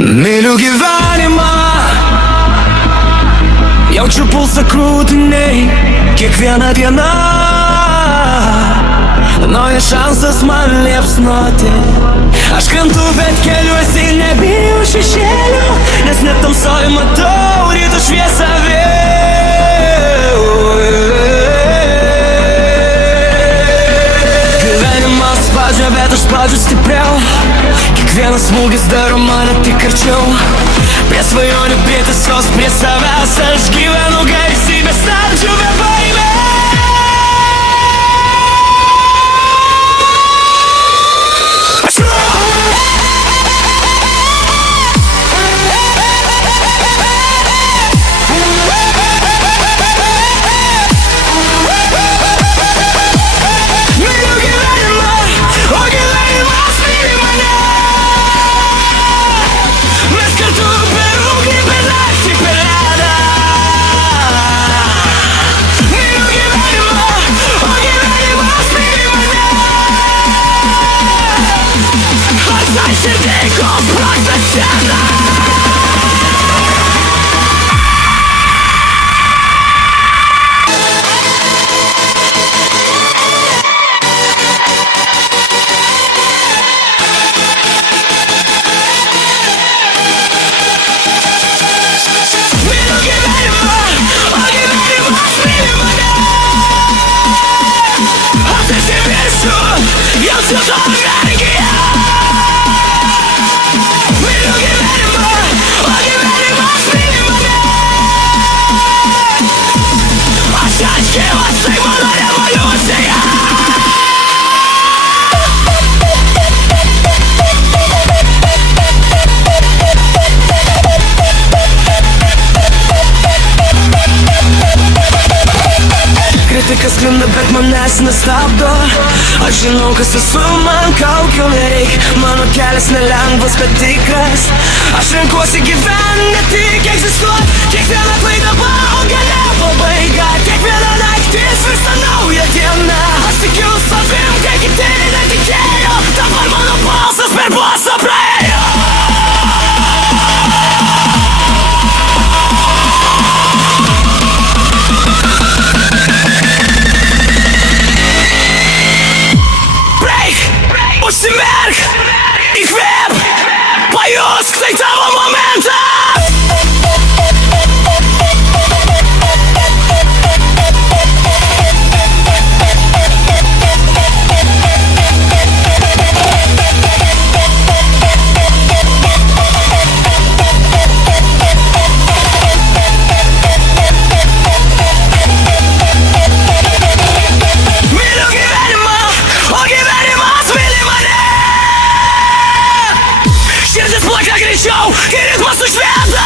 Myliu gyvenimą, jaučiu pulsą krūtiniai kiekvieną dieną. Naujas šansas man liepsnoti. Aš krentu, bet keliuosi, nebijau šešėlių, nes net tamsoj matau ryto šviesą vėl. Gyvenimas spaudžia, bet aš spaudžiu stipriau. Kiekvienas smūgis daro mane tik arčiau prie svajonių, prie tiesos, prie savęs. Aš gyvenu gaisybės stabdžių be baimės. Kritikas sklinda, bet manęs nestabdo. Aš žinau, kas esu, man kaukių nereik. Mano kelias nelengvas, bet tikras. Aš renkuosi gyventi, ne tik egzistuot. Kiekviena klaida buvo galia pabaiga. Kiekviena naktis virsta nauja diena. Aš tikiu savim, kai kiti netikėjo. Dabar mano balsas per balsą praėjo. Užsimerk, įkvėp, pajusk, tai tavo momentas. Greičiau, kai ritmas užveda.